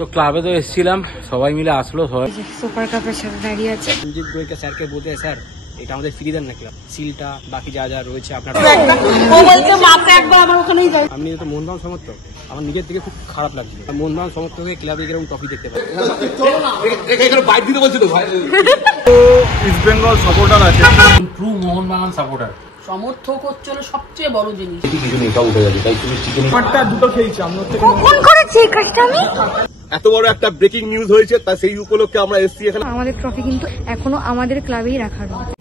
তো ক্লাবে তো এসেছিলাম, সবাই মিলে আসলো, সবাই সুপার কাপের সাথে দাঁড়িয়ে আছে। রঞ্জিত গোয়েলকে স্যারকে বলতে, স্যার এটা আমাদের ফ্রি দেন নাকি, সিলটা বাকি যা যা রয়েছে আপনার। আমি তো মোহনবাগান সমর্থক, আমার নিজের থেকে খুব খারাপ লাগছে। মোহনবাগান সমর্থকের ক্লাবে এরকম ট্রফি দেখতে পাই। ইস্ট বেঙ্গল সাপোর্টার আছে, ট্রু মোহনবাগান সাপোর্টার। সমর্থক হচ্ছে সবচেয়ে বড় জিনিস। কিছু নেতা উঠে যাবে, তাই তুমি চিকেন দুটো খেয়েছি আমরা। কখন করেছি এই কাজটা আমি? এত বড় একটা ব্রেকিং নিউজ হয়েছে, তা সেই উপলক্ষে আমরা এসেছি এখানে। আমাদের ট্রফি কিন্তু এখনো আমাদের ক্লাবেই রাখা রয়েছে।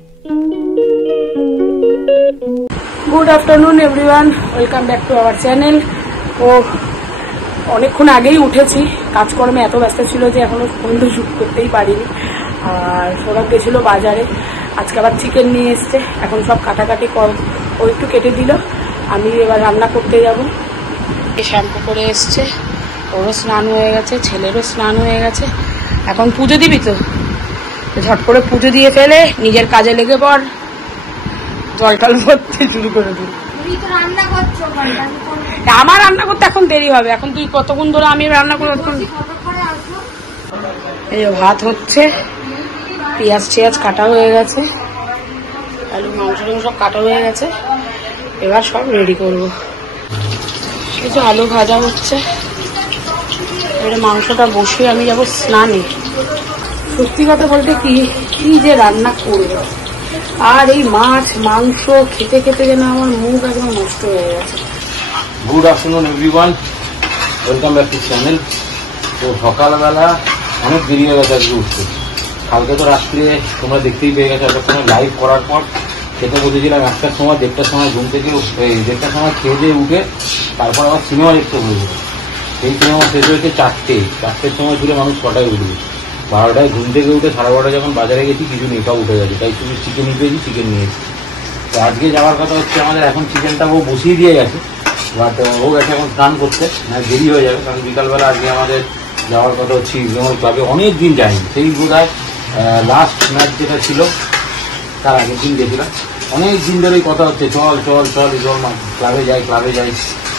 Good afternoon everyone, welcome back to our channel. ও অনেকক্ষণ আগেই উঠেছি, কাজকর্মে এত ব্যস্ত ছিল যে এখনো পর্যন্ত শুট করতেই পারিনি। আর সৌরভ গেছিল বাজারে, আজকে আবার চিকেন নিয়ে এসছে। এখন সব কাটাকাটি ও একটু কেটে দিল, আমি এবার রান্না করতে যাব। শ্যাম্পু করে এসছে, ওরও স্নান হয়ে গেছে, ছেলেরও স্নান হয়ে গেছে। এখন পুজো দিবি তো, ঝট করে পুজো দিয়ে ফেলে নিজের কাজে লেগে পড়, জল টল ভরতে শুরু করে দিই। আমার রান্না করতে এখন দেরি হবে, এখন তুই কতক্ষণ ধরে আমি রান্না করে। এই ভাত হচ্ছে, পেঁয়াজ টিয়াজ কাটা হয়ে গেছে, আলু মাংস সব কাটা হয়ে গেছে, এবার সব রেডি করবো। এই যে আলু ভাজা হচ্ছে, এবারে মাংসটা বসিয়ে আমি যাবো স্নানে। সত্যি কথা বলতে কি যে রান্না করবো, আর এই মাছ মাংস খেতে খেতে যেন আমার মুখ একদম নষ্ট হয়ে গেছে। Good afternoon everyone, welcome back to channel. তো সকালবেলা অনেক দেরি হয়ে গেছে আজকে উঠতে। কালকে তো রাত্রে তোমরা দেখতেই পেয়ে গেছো, এতক্ষণে লাইভ করার পর খেতে বসেছিলাম 1টার সময়, 1:30টার সময় ঘুম থেকে 1:30টার সময় খেয়ে দিয়ে উঠে তারপর আবার সিনেমা দেখতে হয়েছিল। সেই সিনেমা শেষ হয়েছে 4টের সময় ছিল, মানুষ 6টায় উঠবে। 12টায় ঘুম থেকে উঠে 12:30 যখন বাজারে গেছি কিছু নেতা উঠে গেছে, তাই শুধু চিকেন পেয়েছি, চিকেন নিয়েছি। তো আজকে যাওয়ার কথা হচ্ছে আমাদের, এখন চিকেনটা ও বসিয়ে দিয়ে গেছে, বাট ও গেছে এখন স্নান করতে, দেরি হয়ে যাবে। কারণ বিকালবেলা আজকে আমাদের যাওয়ার কথা হচ্ছে ইস্ট বেঙ্গল ক্লাবে, অনেক দিন যায়নি। সেই বোধহয় লাস্ট ম্যাচ যেটা ছিল তার আগের দিন গেছিলাম। অনেক দিন ধরেই কথা হচ্ছে চল ক্লাবে যাই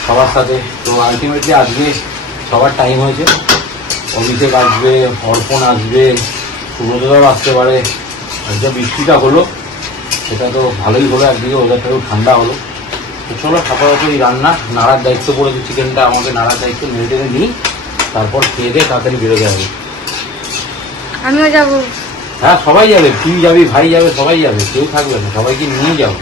সবার সাথে। তো আলটিমেটলি আজকে সবার টাইম হয়েছে। অভিষেক আসবে, অর্পণ আসবে, সুব্রতদাও আসতে পারে। যা বৃষ্টিটা হলো সেটা তো ভালোই হলো, একদিকে ওদেরটাও ঠান্ডা হলো। তো চলো আপাতত এই রান্না নাড়ার দায়িত্ব পড়েছে, চিকেনটা আমাকে নাড়ার দায়িত্ব নেড়ে টেনে নিই, তারপর খেয়ে দিয়ে তাড়াতাড়ি বেরোতে হবে। আমিও যাবো। হ্যাঁ সবাই যাবে, তুই যাবি, ভাই যাবে, সবাই যাবে, কেউ থাকবে না, সবাইকে নিয়ে যাও।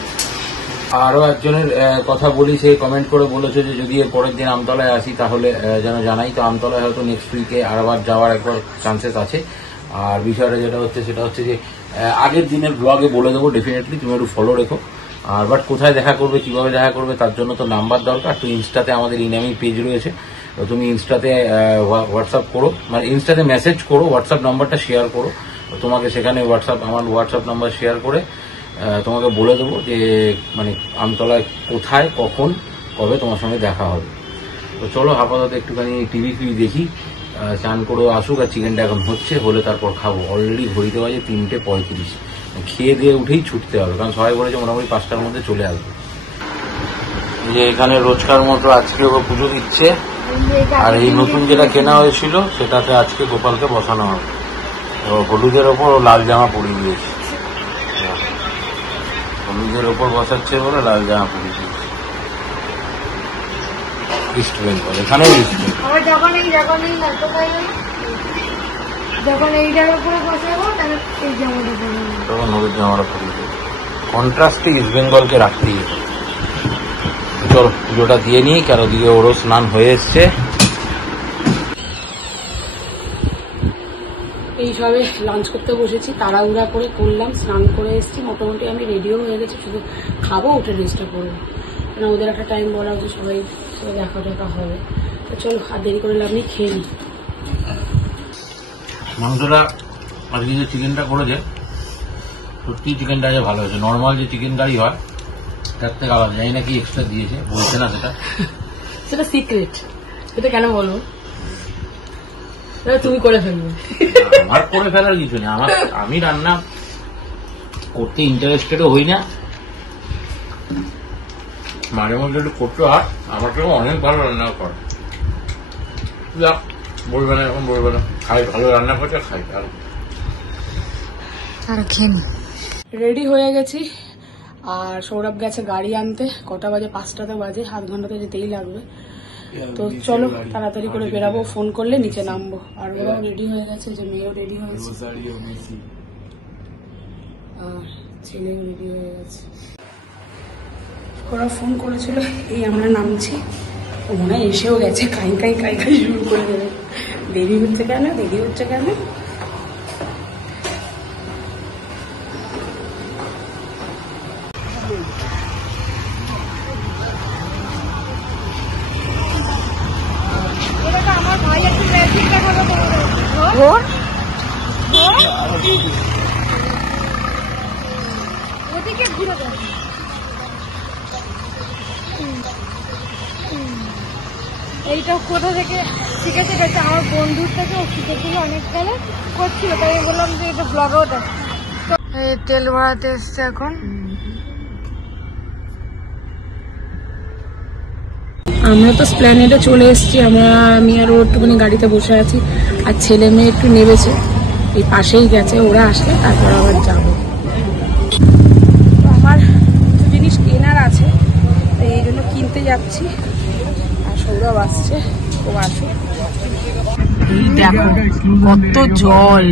আরও একজনের কথা বলি, সে কমেন্ট করে বলেছে যে যদি এর পরের দিন আমতলায় আসি তাহলে যেন জানাই। তো আমতলায় হয়তো নেক্সট উইকে আরবার যাওয়ার একবার চান্সেস আছে। আর বিষয়টা যেটা হচ্ছে সেটা হচ্ছে যে আগের দিনের ব্লগে বলে দেবো, ডেফিনেটলি তুমি একটু ফলো রেখো। আর বাট কোথায় দেখা করবে, কিভাবে দেখা করবে, তার জন্য তো নাম্বার দরকার। তো ইনস্টাতে আমাদের ইনামি পেজ রয়েছে, তো তুমি ইনস্টাতে হোয়াটসঅ্যাপ করো, মানে ইনস্টাতে মেসেজ করো, হোয়াটসঅ্যাপ নাম্বারটা শেয়ার করো। তোমাকে সেখানে আমার হোয়াটসঅ্যাপ নাম্বার শেয়ার করে তোমাকে বলে দেবো যে মানে আমতলায় কোথায়, কখন, কবে তোমার সঙ্গে দেখা হবে। তো চলো আপাতত একটুখানি টিভি দেখি, চান করে আসুক। আর চিকেনটা এখন হলে তারপর খাবো। অলরেডি ঘড়িতে বাজে 3:35, খেয়ে দিয়ে উঠেই ছুটতে হবে, কারণ সবাই বলেছে মোটামুটি 5টার মধ্যে চলে আসবে। যে এখানে রোজকার মতো আজকে ও পুজো দিচ্ছে, আর এই নতুন যেটা কেনা হয়েছিল সেটাতে আজকে গোপালকে বসানো হবে। তো হলুদের ওপর ও লাল জামা পরিয়ে দিয়েছে, হলুদের ওপর বসাচ্ছে বলে লাল জামা পরিয়ে দিয়েছে। ইস্ট বেঙ্গল, এখানেও ইস্ট বেঙ্গল। যখন এইটার উপরে বসাবো তখন হলুদ জামাটা পরিয়ে দেবো। কন্ট্রাস্টে ইস্ট বেঙ্গলকে রাখতেই হবে। চলো পুজোটা দিয়ে নিই, কারো দিকে ওরও স্নান হয়ে এসছে। এই সবে লাঞ্চ করতে বসেছি, তাড়াহুড়া করে করলাম, স্নান করে এসেছি, মোটামুটি আমি রেডিও হয়ে গেছি, শুধু খাবো, উঠে রেস্টটা করবো। মানে ওদের একটা টাইম বলা হচ্ছে, সবাই দেখা হবে। তো চলো আর দেরি করে লাভ নেই, খেয়ে নিই। মাংসটা আজকে যে চিকেনটা করেছে, সত্যি চিকেনটা আজ ভালো হয়েছে। নর্মাল যে চিকেন কারি হয় তার থেকে আলাদা, জানি না কি এক্সট্রা দিয়েছে, বলছে না সেটা সিক্রেট, সেটা কেন বলবো, তুমি করে ফেলবে। আমার করে ফেলার কিছু নেই, আমি রান্না করতে ইন্টারেস্টেডও হই না, মাঝে মধ্যে একটু করতে হয়। আমাকেও অনেক ভালো রান্না করে, বলবে না, এখন বলবে না, খাই, ভালো রান্না করছে খাই। আর খেয়ে নি। রেডি হয়ে গেছি, আর সৌরভ গেছে গাড়ি আনতে। কটা বাজে? 5টাতে বাজে, আধ ঘন্টাতে যেতেই লাগবে। তো চলো তাড়াতাড়ি করে বেরাবো, ফোন করলে নিচে নামবো। আর ওরাও রেডি হয়ে গেছে, যে মেয়েও রেডি হয়েছে আর ছেলেও রেডি হয়ে গেছে। ওরা ফোন করেছিল, এই আমরা নামছি। ও মনে হয় এসেও গেছে, কাই কাই কাই কাই শুরু করে দেবে। দেরি হচ্ছে কেন, দেরি হচ্ছে কেন? আমার ভাই একটু ম্যাজিক দেখাবো তোমাদের। ওদিকে ঘুরে দেয়। এইটা কোথা থেকে শিখেছে? এটা আমার বন্ধুর থেকে, ও শিখেছিল অনেক কালে, করছিল, তাই বললাম যে এটা ব্লগেও দেখ। এই তেল ভরাতে এসছে এখন। আমরা তো স্প্ল্যানেডে চলে এসেছি। আমি আর ও একটুখানি গাড়িতে বসে আছি, আর ছেলে মেয়ে একটু নেমেছে, এই পাশেই গেছে। ওরা আসলে তারপর আবার যাব। আমার কিছু জিনিস কেনার আছে, তো এই জন্য কিনতে যাচ্ছি। আর সৌরভ আসছে, ও আসুক। এই দেখো কত জল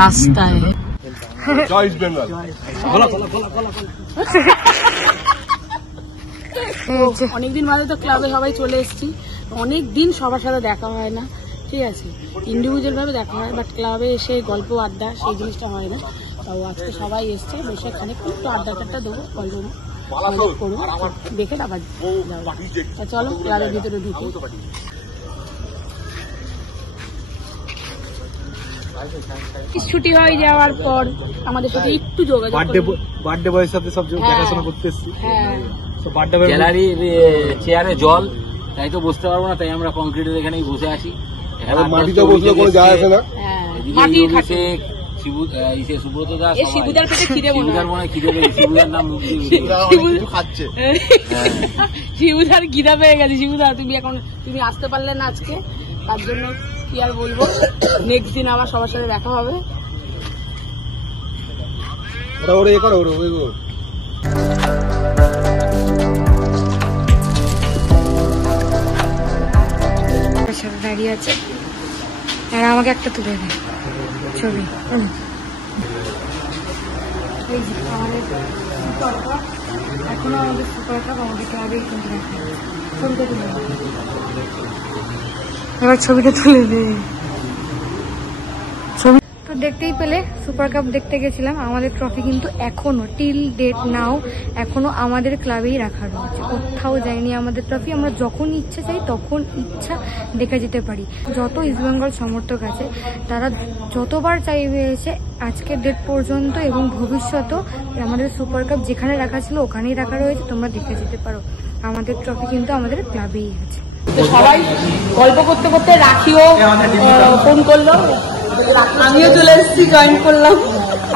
রাস্তায়। চয়েস বেঙ্গল। অনেকদিন বাদে তো ক্লাবে সবাই চলে এসেছি। অনেকদিন সবার সাথে দেখা হয় না, ঠিক আছে, ইন্ডিভিজুয়াল ভাবে দেখা হয়, বাট ক্লাবে এসে গল্প আড্ডা সেই জিনিসটা হয় না। তো আজকে সবাই এসছে, বসে খানিকক্ষণ একটু আড্ডা টাড্ডা দেবো, গল্প করবো, দেখে আবার চলো ক্লাবের ভিতরে ঢুকি। ছুটি হয়ে যাওয়ার পর আমাদের সাথে একটু যোগাযোগ, বার্থডে বয়ের সাথে সব দেখাশোনা করতে এসেছি। হ্যাঁ, গ্যালারির চেয়ারে জল, তাই তো বসতে পারবো না, তাই আমরা কংক্রিটের এখানেই বসে আছি। মাটিতে বসলে কোনো যায় আসে না। সুব্রত দাস শিবুদার পেটে খিদে, শিবুদার মনে হয় খিদে পেয়েছে, শিবুদার নাম খাচ্ছে। শিবুদার খিদা পেয়ে গেছে। শিবুদা তুমি আসতে পারলে না আজকে, তার জন্য কি আর বলবো। নেক্সট দিন আবার সবার সাথে দেখা হবে। সাথে দাঁড়িয়ে আছে, আর আমাকে একটা তুলে দেয় ছবি। এই যে আমাদের সুপার কাপ, এখনো আমাদের সুপার কাপ আমাদের ক্লাবেই কিন্তু রাখা আছে। ছবিটা তুলে এবার ছবিটা তুলে দে। ছবি তো দেখতেই পেলে, সুপার কাপ দেখতে গেছিলাম। আমাদের ট্রফি কিন্তু এখনো টিল ডেট নাও এখনো আমাদের ক্লাবেই রাখা রয়েছে, কোথাও যায়নি আমাদের ট্রফি। আমরা যখন ইচ্ছা চাই তখন ইচ্ছা দেখে যেতে পারি। যত ইস্টবেঙ্গল সমর্থক আছে তারা যতবার চাইবে এসে আজকের ডেট পর্যন্ত এবং ভবিষ্যতেও আমাদের সুপার কাপ যেখানে রাখা ছিল ওখানেই রাখা রয়েছে, তোমরা দেখে যেতে পারো। আমাদের ট্রফি কিন্তু আমাদের ক্লাবেই আছে। সবাই গল্প করতে করতে রাখিও ফোন করলো, আমিও চলে এসেছি, জয়েন করলাম।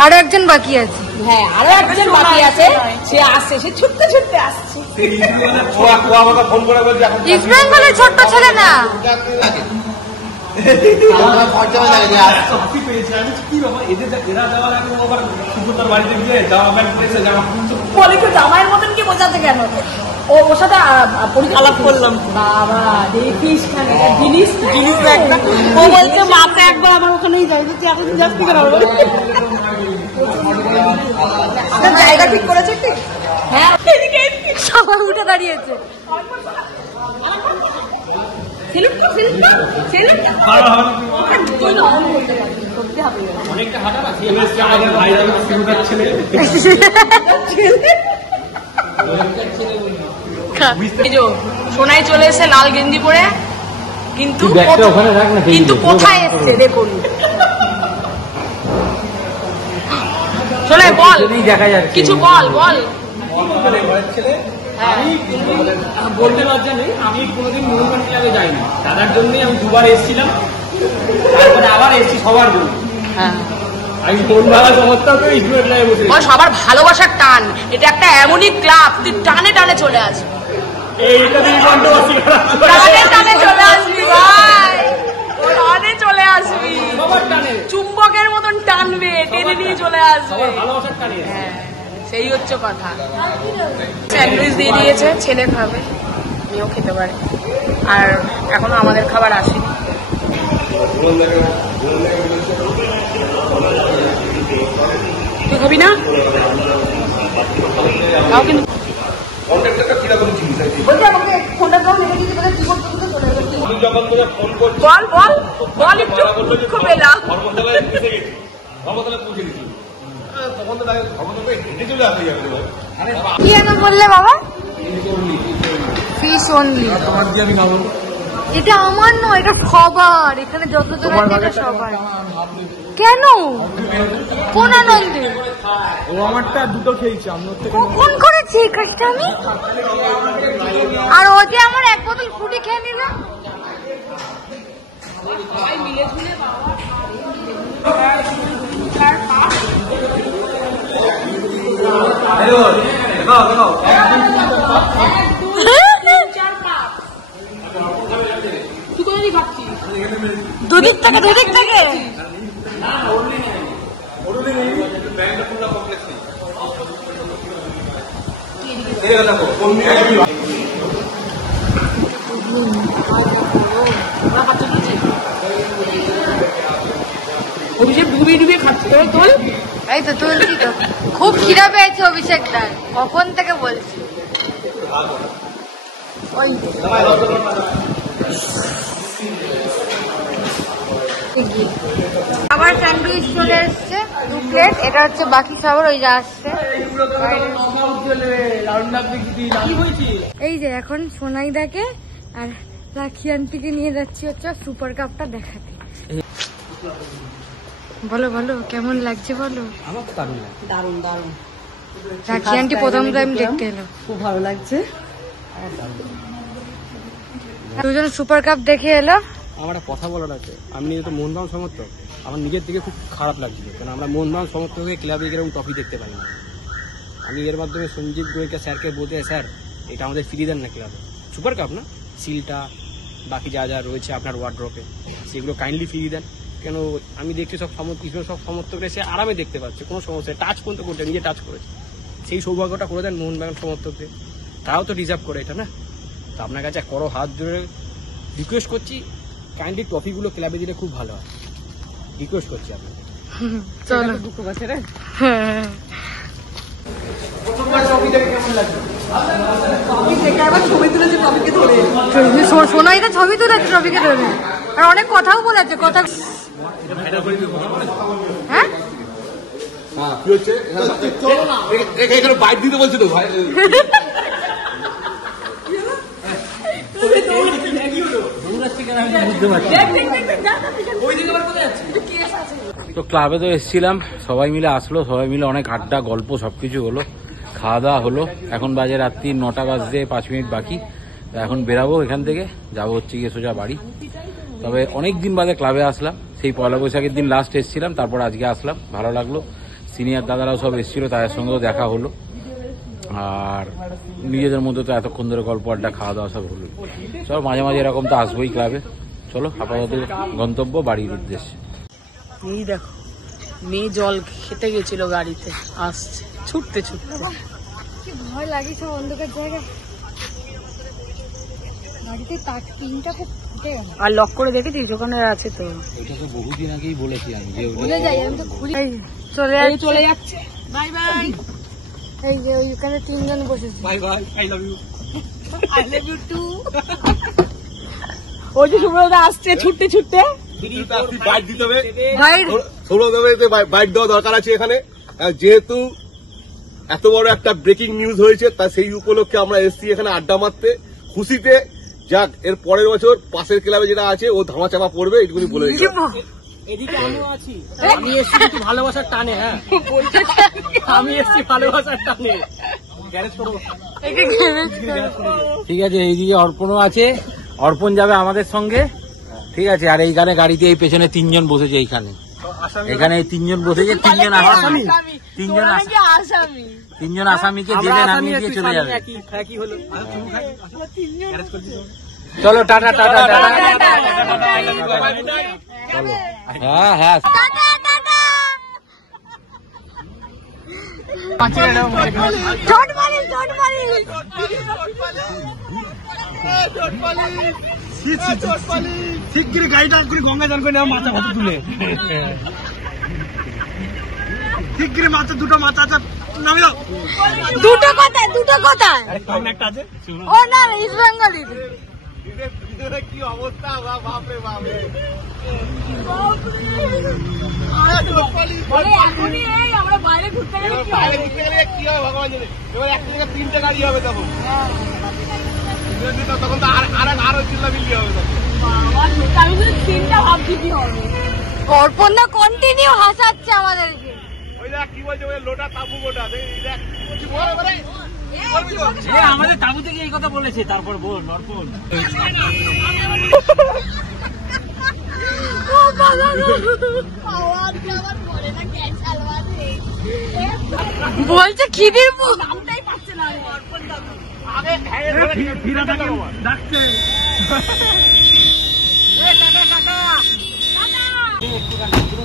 আরো একজন বাকি আছে। হ্যাঁ, আরো একজন বাকি আছে, সে আসছে, সে ছুটতে ছুটতে আসছে। ইস্টবেঙ্গলের ছোট্ট ছেলে না, জামাইয়ের মতন কি বোঝাতে কেন? ওর সাথে আলাপ করলাম, বাবা দেখিস জিনিস একটা। ও বলছে মাকে একবার আমার ওখানেই যাই, এখন যাচ্ছি কেন? জায়গা ঠিক করেছে ঠিক। হ্যাঁ, সবাই উঠে দাঁড়িয়েছে। সোনাই চলে এসে লাল গেঞ্জি পরে, কিন্তু কোথায় এসছে দেখুন। সোনাই বল, কিছু বল। আমি বলতে লজ্জা নেই, আমি কোনোদিন মনোরঞ্জন ক্লাবে যাইনি। দাদার জন্যই আমি দুবার এসেছিলাম, তারপরে আবার এসেছি সবার জন্য। আমি কোন ভালো সমর্থক ইস্টবেঙ্গল ক্লাবে বসে। সবার ভালোবাসার টান, এটা একটা এমনই ক্লাব, তুই টানে টানে চলে আসবি। এইটা দিয়ে কন্ট্রোভার্সি টানে চলে আসবি ভাই, টানে চলে আসবি, চুম্বকের মতন টানবে, টেনে নিয়ে চলে আসবে। ভালোবাসার টানে। হ্যাঁ, সেই হচ্ছে কথা। স্যান্ডউইচ দিয়ে দিয়েছে, ছেলে খাবে, মেয়েও খেতে পারে, আর এখনো আমাদের খাবার আসেনি। তুই খাবি না? তাও কিন্তু বল বল বল একটু দুঃখ পেলা। কি যেন বললে বাবা? Fish only. এটা আমার নয়, এটা সবার, এখানে যতজন আছে এটা সবার। কেন? কোন আনন্দে? ও আমারটা দুটো খেয়েছি, আমি ওর থেকে কখন করেছি এই কাজটা আমি? আর ও যে আমার এক বোতল ফুটি খেয়ে নিল। দুদিক থেকে দুদিক থেকে অভিষেক ডুবিয়ে ডুবিয়ে খাচ্ছে, তোল। এই তো তুলছি তো। খুব খিদা পেয়েছে অভিষেকদার, কখন থেকে বলছি। ওই আবার স্যান্ডউইচ চলে এসছে 2 প্লেট। এটা হচ্ছে বাকি খাবার, ওই যা আসছে। এই যে এখন সোনাইদাকে আর রাখি আন্টিকে নিয়ে যাচ্ছি হচ্ছে সুপার কাপটা দেখাতে। বলো বলো কেমন লাগছে বলো। আমার দারুণ দারুণ দারুণ। রাখি আন্টি প্রথম টাইম দেখতে এলো, খুব ভালো লাগছে। দুজন সুপার কাপ দেখে এলো। আমার একটা কথা বলার আছে, আমি যেহেতু মোহনবাগান সমর্থক, আমার নিজের দিকে খুব খারাপ লাগছিল, কারণ আমরা মোহনবাগান সমর্থকের ক্লাবে এরকম ট্রফি দেখতে পাই না। আমি এর মাধ্যমে সঞ্জিত গোয়েলকে স্যারকে বলতে, স্যার এটা আমাদের ফিরিয়ে দেন না ক্লাবে, সুপার কাপ না, সিলটা বাকি যা যা রয়েছে আপনার ওয়ার্ড্রপে সেগুলো কাইন্ডলি ফিরিয়ে দেন। কেন আমি দেখছি সব সমর্থকরা সে আরামে দেখতে পাচ্ছে, কোনো সমস্যা, টাচ পর্যন্ত করছে, নিজে টাচ করেছে, সেই সৌভাগ্যটা করে দেন মোহনবাগান সমর্থকদের। তারাও তো ডিজার্ভ করে এটা না। তো আপনার কাছে করো হাত জোরে রিকোয়েস্ট করছি, কাইন্ডলি ট্রফিগুলো ক্লাবে দিলে খুব ভালো হয়, রিকোয়েস্ট করছি আপনাকে। চলো দুঃখ পাচ্ছে রে। সোনাইদা ছবি তুলেছে ট্রফিকে ধরে, আর অনেক কথাও বলেছে। কথা হ্যাঁ কি হচ্ছে এখানে বাইট দিতে বলছে তো ভাই। তো ক্লাবে তো এসেছিলাম, সবাই মিলে আসলো, সবাই মিলে অনেক আড্ডা গল্প সবকিছু হলো, খাওয়া দাওয়া হলো। এখন বাজে রাত্রি 9টা বাজতে 5 মিনিট বাকি। এখন বেরাবো এখান থেকে, যাবো হচ্ছে গিয়ে সোজা বাড়ি। তবে অনেক দিন বাদে ক্লাবে আসলাম, সেই পয়লা বৈশাখের দিন লাস্ট এসেছিলাম, তারপর আজকে আসলাম, ভালো লাগলো। সিনিয়র দাদারাও সব এসেছিল, তাদের সঙ্গেও দেখা হলো, আর নিজেদের মধ্যে তো এতক্ষণ ধরে গল্প আড্ডা খাওয়া দাওয়া সব হলো। চলো মাঝে মাঝে এরকম তো আসবোই ক্লাবে। চলো আপাতত গন্তব্য বাড়ির উদ্দেশ্যে। এই দেখো, মেয়ে জল খেতে গেছিল গাড়িতে, আসছে ছুটতে ছুটতে। কি ভয় লাগে সব অন্ধকার জায়গায়, গাড়িতে তাক পিনটা খুব ফুটে গেল। আর লক করে দেখেছিস ওখানে আছে তো, এটা তো বহুদিন আগেই বলেছি আমি যে ভুলে যাই আমি তো খুলি। চলে যাচ্ছে, বাই বাই। এই যে ওইখানে 3 জন বসেছে। Bye bye, I love you. I love you too. ওই যে সুব্রতা আসছে ছুটতে ছুটতে। বাইট দিতে হবে, ভাই বাইট দেওয়া দরকার আছে এখানে, যেহেতু এত বড় একটা ব্রেকিং নিউজ হয়েছে, তা সেই উপলক্ষে আমরা এসেছি এখানে আড্ডা মারতে, খুশিতে। যাক, এর পরের বছর পাশের ক্লাবে যেটা আছে ও ধামাচাপা পড়বে, এটুকুনি বলে দিচ্ছি। এদিকে আমিও আছি, আমি এসছি কিন্তু ভালোবাসার টানে। হ্যাঁ আমি এসছি ভালোবাসার টানে। গ্যারেজ করবো, ঠিক আছে। এইদিকে অর্পণও আছে, অর্পণ যাবে আমাদের সঙ্গে, ঠিক আছে। আর এইখানে গাড়িতে এই পেছনে 3 জন বসেছে, এইখানে এই 3 জন বসেছে, 3 জন আসামি, 3 জন আসামি। তিনজন আসামিকে জেলে নামিয়ে দিয়ে চলে যাবে। একই হলো। চলো টাটা টাটা টাটা। হ্যাঁ হ্যাঁ শিগগিরই গাড়িটা করে গঙ্গা জল করে নেওয়া, মাথা ভাত তুলে শিগগিরই মাথা দুটো মাথা আছে নামি দাও। দুটো কথা একটা আছে ও না ইস্ট বেঙ্গলি কি অবস্থা, বাপরে বাপরে। আমরা বাইরে ঘুরতে গেলে বাইরে ঘুরতে গেলে কি হবে ভগবান জানে। এবার একটা জায়গায় 3টে গাড়ি হবে তখন, তখন তো আরো চিল্লামিল্লি হবে তখন। আমি যদি 3টা ভাবছি কি হবে। অর্পণ না কন্টিনিউ হাসাচ্ছে আমাদেরকে। ওই দেখ কি বলছে, ওই লোটা তাবু গোটা দেখ কি বলে বলে আমাদের তাবু থেকে এই কথা বলেছে। তারপর বল অর্পণ বলছে খিদির মুখ নামটাই পাচ্ছে না অর্পণ দাদু। ডাকছে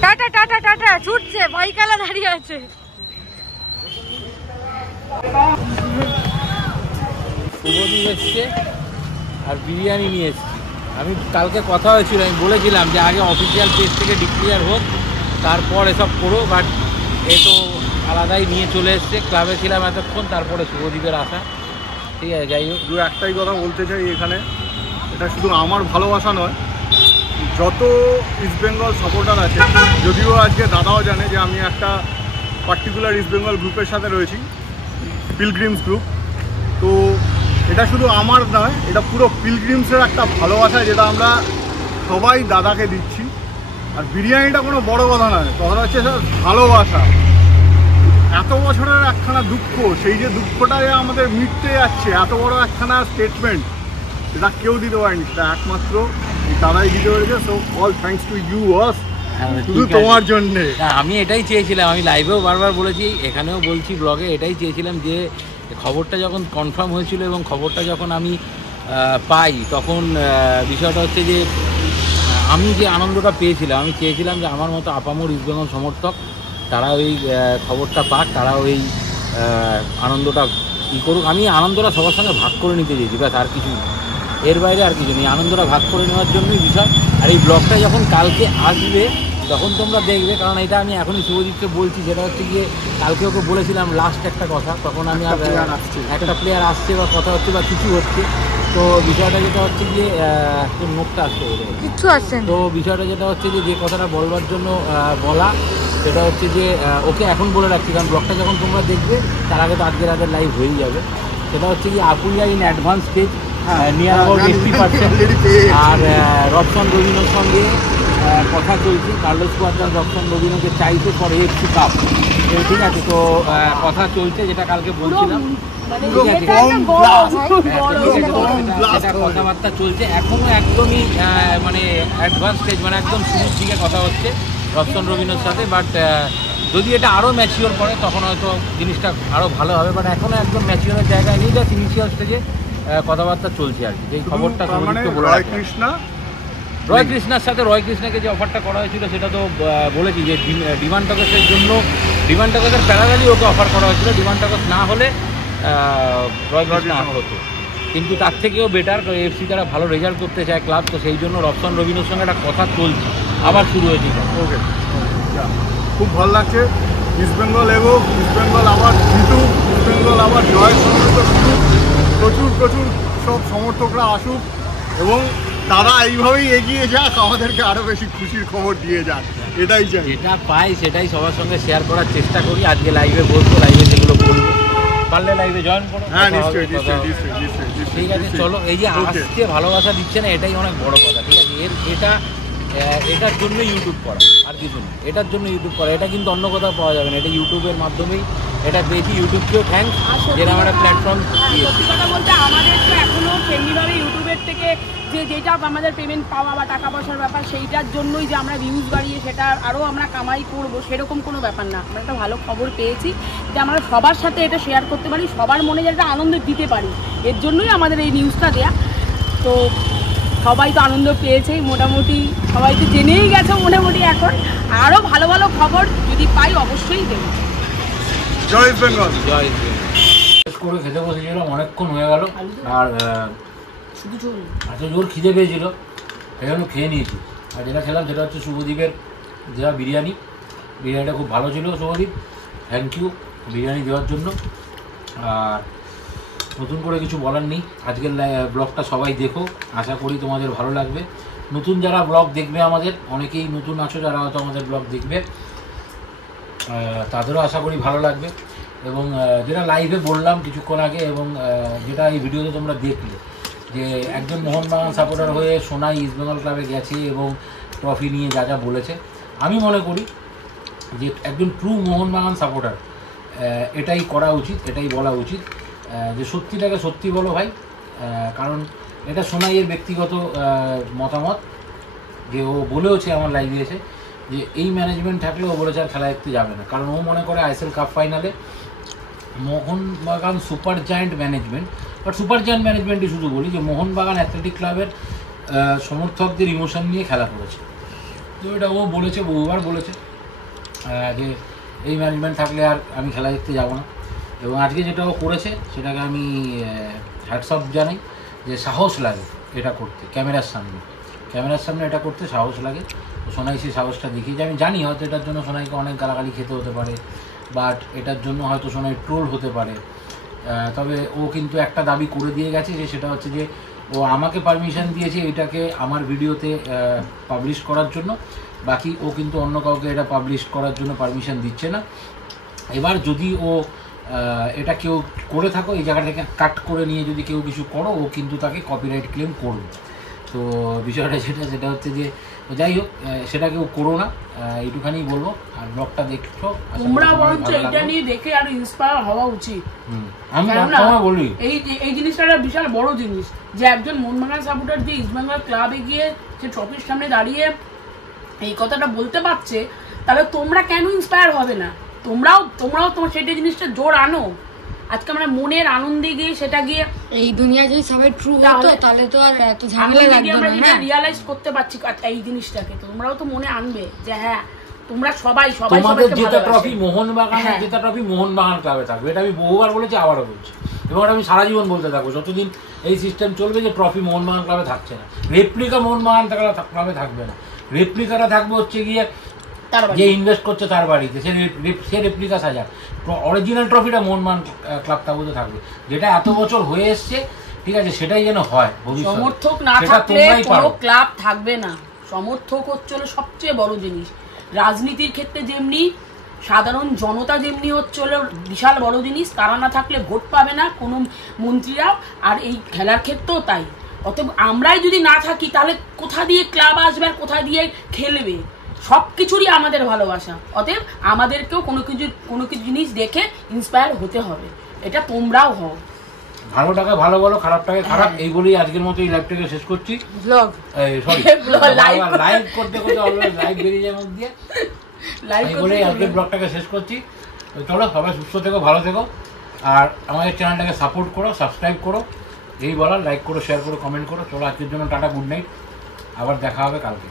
টাটা টাটা টাটা ছুটছে, বাইকালা দাঁড়িয়ে আছে। শুভদীপ এসছে আর বিরিয়ানি নিয়ে এসছি। আমি কালকে কথা হয়েছিল, আমি বলেছিলাম যে আগে অফিসিয়াল পেজ থেকে ডিক্লেয়ার হোক তারপর এসব করো, বাট এ তো আলাদাই নিয়ে চলে এসছে। ক্লাবে ছিলাম এতক্ষণ, তারপরে শুভদীপের আসা। ঠিক আছে, যাই হোক। শুধু একটাই কথা বলতে চাই এখানে, এটা শুধু আমার ভালোবাসা নয়, যত ইস্টবেঙ্গল সাপোর্টার আছে, যদিও আজকে দাদাও জানে যে আমি একটা পার্টিকুলার ইস্টবেঙ্গল গ্রুপের সাথে রয়েছি, পিলগ্রিমস গ্রুপ। তো এটা শুধু আমার নয়, এটা পুরো পিলগ্রিমসের একটা ভালোবাসা, যেটা আমরা সবাই দাদাকে দিচ্ছি। আর বিরিয়ানিটা কোনো বড় কথা নয়, কথা হচ্ছে ভালোবাসা। এত বছরের একখানা দুঃখ, সেই যে দুঃখটা আমাদের মিটতে যাচ্ছে, এত বড় একখানা স্টেটমেন্ট, এটা কেউ দিতে পারেনি, সেটা একমাত্র দাদাই দিতে পেরেছে। So all thanks to you was, শুধু তোমার জন্যে। আমি এটাই চেয়েছিলাম, আমি লাইভেও বারবার বলেছি, এখানেও বলছি ব্লগে, এটাই চেয়েছিলাম যে খবরটা যখন কনফার্ম হয়েছিল এবং খবরটা যখন আমি পাই, তখন বিষয়টা হচ্ছে যে আমি যে আনন্দটা পেয়েছিলাম, আমি চেয়েছিলাম যে আমার মতো আপামর ইস্টবেঙ্গল সমর্থক তারা ওই খবরটা পাক, তারা ওই আনন্দটা করুক। আমি আনন্দটা সবার সঙ্গে ভাগ করে নিতে চেয়েছি, ব্যাস, আর কিছু নেই, এর বাইরে আর কিছু নেই। আনন্দটা ভাগ করে নেওয়ার জন্যই বিষয়। আর এই ব্লগটা যখন কালকে আসবে তখন তোমরা দেখবে, কারণ এটা আমি এখনই শুভজিৎকে বলছি, যেটা হচ্ছে গিয়ে কালকে ওকে বলেছিলাম লাস্ট একটা কথা, তখন আমি আর একটা প্লেয়ার আসছে বা কথা হচ্ছে বা কিছু হচ্ছে, তো বিষয়টা যেটা হচ্ছে গিয়ে তোর মুখটা আসছে কিচ্ছু আসছে না। তো বিষয়টা যেটা হচ্ছে যে কথাটা বলবার জন্য বলা, সেটা হচ্ছে যে ওকে এখন বলে রাখছি, কারণ ব্লগটা যখন তোমরা দেখবে তার আগে তো আজকে রাতের লাইভ হয়েই যাবে। সেটা হচ্ছে কি আপুলিয়া in advance stage near about 80%, আর রবসন রবিনোর সঙ্গে কথা চলছে। কার্লোস কোয়াদ্রাস রবসন রবিনোকে চাইছে ফর AFC কাপ, ঠিক আছে। তো কথা চলছে, যেটা কালকে বলছিলাম, কথাবার্তা চলছে এখনো একদমই মানে অ্যাডভান্স স্টেজ, মানে একদম শুরুর দিকে কথা হচ্ছে রবসন রবিনোর সাথে। বাট যদি এটা আরও ম্যাচিওর করে তখন হয়তো জিনিসটা আরও ভালো হবে, বাট এখনও একদম ম্যাচিওরের জায়গায় নিয়ে জাস্ট ইনিশিয়াল স্টেজে কথাবার্তা চলছে আর কি। যে খবরটা রয় কৃষ্ণার সাথে, রয় কৃষ্ণাকে যে অফারটা করা হয়েছিল সেটা তো বলেছি যে ডিমান্ড টকেসের জন্য, ডিমান্ড টকেসের প্যারালালি ওকে অফার করা হয়েছিল। ডিমান্ড টকেস না হলে রয় কৃষ্ণা হতো, কিন্তু তার থেকেও বেটার AFC তারা ভালো রেজাল্ট করতে চায় ক্লাব, তো সেই জন্য রবসন রবিনোর সঙ্গে একটা কথা চলছে, আবার শুরু হয়েছে। ওকে, খুব ভালো লাগছে। ইস্টবেঙ্গল এগোক, ইস্টবেঙ্গল আবার জিতুক, ইস্টবেঙ্গল আবার জয় সমর্থ করুক, প্রচুর প্রচুর সব সমর্থকরা আসুক এবং তারা এইভাবেই এগিয়ে যাক, আমাদেরকে আরো বেশি খুশির খবর দিয়ে যাক, এটাই চাই। যেটা পাই সেটাই সবার সঙ্গে শেয়ার করার চেষ্টা করি। আজকে লাইভে বলবো, লাইভে সেগুলো বলবো, পারলে লাইভে জয়েন করো। হ্যাঁ, নিশ্চয়ই নিশ্চয়ই নিশ্চয়ই। ঠিক আছে, চলো। এই যে আসছে ভালোবাসা দিচ্ছে না, এটাই অনেক বড় কথা, ঠিক আছে। এটা এটার জন্য ইউটিউব করা, আর কিছু না। এটার জন্য ইউটিউব করা, এটা কিন্তু অন্য কোথাও পাওয়া যাবে না। এটা ইউটিউবের মাধ্যমেই এটা পেয়েছি। ইউটিউবকেও থ্যাঙ্কস, যেরকম একটা প্ল্যাটফর্ম দিয়েছি। সত্যি কথা বলতে আমাদের তো এখনো তেমনিভাবে ইউটিউবের থেকে যেটা আমাদের পেমেন্ট পাওয়া বা টাকা পয়সার ব্যাপার, সেইটার জন্যই যে আমরা ভিউজ বাড়িয়ে সেটা আরও আমরা কামাই করবো সেরকম কোনো ব্যাপার না। আমরা একটা ভালো খবর পেয়েছি যে আমরা সবার সাথে এটা শেয়ার করতে পারি, সবার মনে যেটা আনন্দ দিতে পারি, এর জন্যই আমাদের এই নিউজটা দেয়া। তো সবাই তো আনন্দ পেয়েছে, মোটামুটি সবাই তো জেনেই গেছে মোটামুটি। এখন আরও ভালো ভালো খবর যদি পাই অবশ্যই দেবো। জয় ইস্ট বেঙ্গল। জয় ইস্ট বেঙ্গল। করে খেতে বসেছিলাম, অনেকক্ষণ হয়ে গেল, আর শুধু চল এত জোর খিদে পেয়েছিল, সেই জন্য খেয়ে নিয়েছি। আর যেটা খেলাম সেটা হচ্ছে শুভদীপের দেওয়া বিরিয়ানি। বিরিয়ানিটা খুব ভালো ছিল শুভদীপ, থ্যাংক ইউ বিরিয়ানি দেওয়ার জন্য। আর নতুন করে কিছু বলার নেই, আজকের ব্লগটা সবাই দেখো, আশা করি তোমাদের ভালো লাগবে। নতুন যারা ব্লগ দেখবে, আমাদের অনেকেই নতুন আছো যারা হয়তো আমাদের ব্লগ দেখবে, তাদেরও আশা করি ভালো লাগবে। এবং যেটা লাইভে বললাম কিছুক্ষণ আগে, এবং যেটা এই ভিডিওতে তোমরা দেখলে, যে একজন মোহনবাগান সাপোর্টার হয়ে সোনাই ইস্টবেঙ্গল ক্লাবে গেছে এবং ট্রফি নিয়ে যা যা বলেছে, আমি মনে করি যে একজন ট্রু মোহনবাগান সাপোর্টার এটাই করা উচিত, এটাই বলা উচিত যে সত্যিটাকে সত্যি বলো ভাই। কারণ এটা সোনাইয়ের ব্যক্তিগত মতামত, যে ও বলেওছে আমার লাইভে এসে যে এই ম্যানেজমেন্ট থাকলে ও বলেছে আর খেলা দেখতে যাবে না। কারণ ও মনে করে আইএসএল কাপ ফাইনালে Mohun Bagan super giant management, but super giant ম্যানেজমেন্টই শুধু বলি যে মোহনবাগান অ্যাথলেটিক ক্লাবের সমর্থকদের ইমোশন নিয়ে খেলা করেছে। তো এটা ও বলেছে, বহুবার বলেছে যে এই ম্যানেজমেন্ট থাকলে আর আমি খেলা দেখতে যাব না। এবং আজকে যেটা ও করেছে সেটাকে আমি হ্যাটস অফ জানাই, যে সাহস লাগে এটা করতে, ক্যামেরার সামনে এটা করতে সাহস লাগে। তো সোনাই সেই সাহসটা দেখিয়েছে। আমি জানি হয়তো এটার জন্য সোনাইকে অনেক গালাগালি খেতে হতে পারে, বাট এটার জন্য হয়তো সোনাই ট্রোল হতে পারে। তবে ও কিন্তু একটা দাবি করে দিয়ে গেছে, যে সেটা হচ্ছে যে ও আমাকে পারমিশন দিয়েছে এটাকে আমার ভিডিওতে পাবলিশ করার জন্য, বাকি ও কিন্তু অন্য কাউকে এটা পাবলিশ করার জন্য পারমিশন দিচ্ছে না। এবার যদি ও এটা কেউ করে থাকো, এই জায়গা থেকে কাট করে নিয়ে যদি কেউ কিছু করো, ও কিন্তু তাকে কপিরাইট ক্লেম করবে। তো বিষয়টা সেটা হচ্ছে যে যাই হোক, সেটা কেউ করো না, এইটুখানি বলবো। আর ব্লগটা দেখছো, তোমরা বরঞ্চ এটা নিয়ে দেখে আর ইন্সপায়ার হওয়া উচিত। আমি বলি এই জিনিসটা একটা বিশাল বড় জিনিস, যে একজন মোহনবাগান সাপোর্টার যে ইস্টবেঙ্গল ক্লাবে গিয়ে যে ট্রফির সামনে দাঁড়িয়ে এই কথাটা বলতে পারছে, তাহলে তোমরা কেন ইন্সপায়ার হবে না? তোমরাও তোমার সেটা জিনিসটা জোর আনো। আজকে আমরা মনের আনন্দে গিয়ে সেটা গিয়ে এই দুনিয়া যদি সবাই ট্রু হতো তাহলে তো আর এত ঝামেলা লাগতো না। আমরা যেটা রিয়ালাইজ করতে পারছি এই জিনিসটাকে, তোমরাও তো মনে আনবে যে হ্যাঁ তোমরা সবাই তোমাদের জেতা ট্রফি মোহনবাগান, জেতা ট্রফি মোহনবাগান ক্লাবে থাকবে। এটা আমি বহুবার বলেছি, আবারও বলছি, এবং আমি সারা জীবন বলতে থাকবো যতদিন এই সিস্টেম চলবে যে ট্রফি মোহনবাগান ক্লাবে থাকছে না, রেপ্লিকা মোহনবাগান ক্লাবে থাকবে না। রেপ্লিকাটা থাকবে হচ্ছে গিয়ে যে ইনভেস্ট করছে তার বাড়িতে, সে রেপ্লিকা সাজাক। অরিজিনাল ট্রফিটা মোহনবাগান ক্লাব তাবুতে থাকবে, যেটা এত বছর হয়ে এসছে, ঠিক আছে, সেটাই যেন হয় ভবিষ্যতে। সমর্থক না থাকলে কোনো ক্লাব থাকবে না। সমর্থক হচ্ছে সবচেয়ে বড় জিনিস। রাজনীতির ক্ষেত্রে যেমনি সাধারণ জনতা যেমনি হচ্ছে বিশাল বড় জিনিস, তারা না থাকলে ভোট পাবে না কোনো মন্ত্রীরাও, আর এই খেলার ক্ষেত্রেও তাই। অতএব আমরাই যদি না থাকি তাহলে কোথা দিয়ে ক্লাব আসবে আর কোথা দিয়ে খেলবে? সব কিছুরই আমাদের ভালোবাসা। অতএব আমাদেরকেও কোনো কিছু জিনিস দেখে ইন্সপায়ার হতে হবে, এটা তোমরাও হও। ভালোটাকে ভালো বলো, খারাপটাকে খারাপ, এই বলেই আজকের মতো এই লাইভটাকে শেষ করছি। লাইভ করতে অলওয়েজ লাইভ বেরিয়ে যায় মুখ দিয়ে, এই বলেই আজকের ব্লগটাকে শেষ করছি। চলো সবাই সুস্থ থেকো, ভালো থেকো, আর আমাদের চ্যানেলটাকে সাপোর্ট করো, সাবস্ক্রাইব করো, এই বলার, লাইক করো, শেয়ার করো, কমেন্ট করো। চলো আজকের জন্য টাটা, গুড নাইট, আবার দেখা হবে কালকে।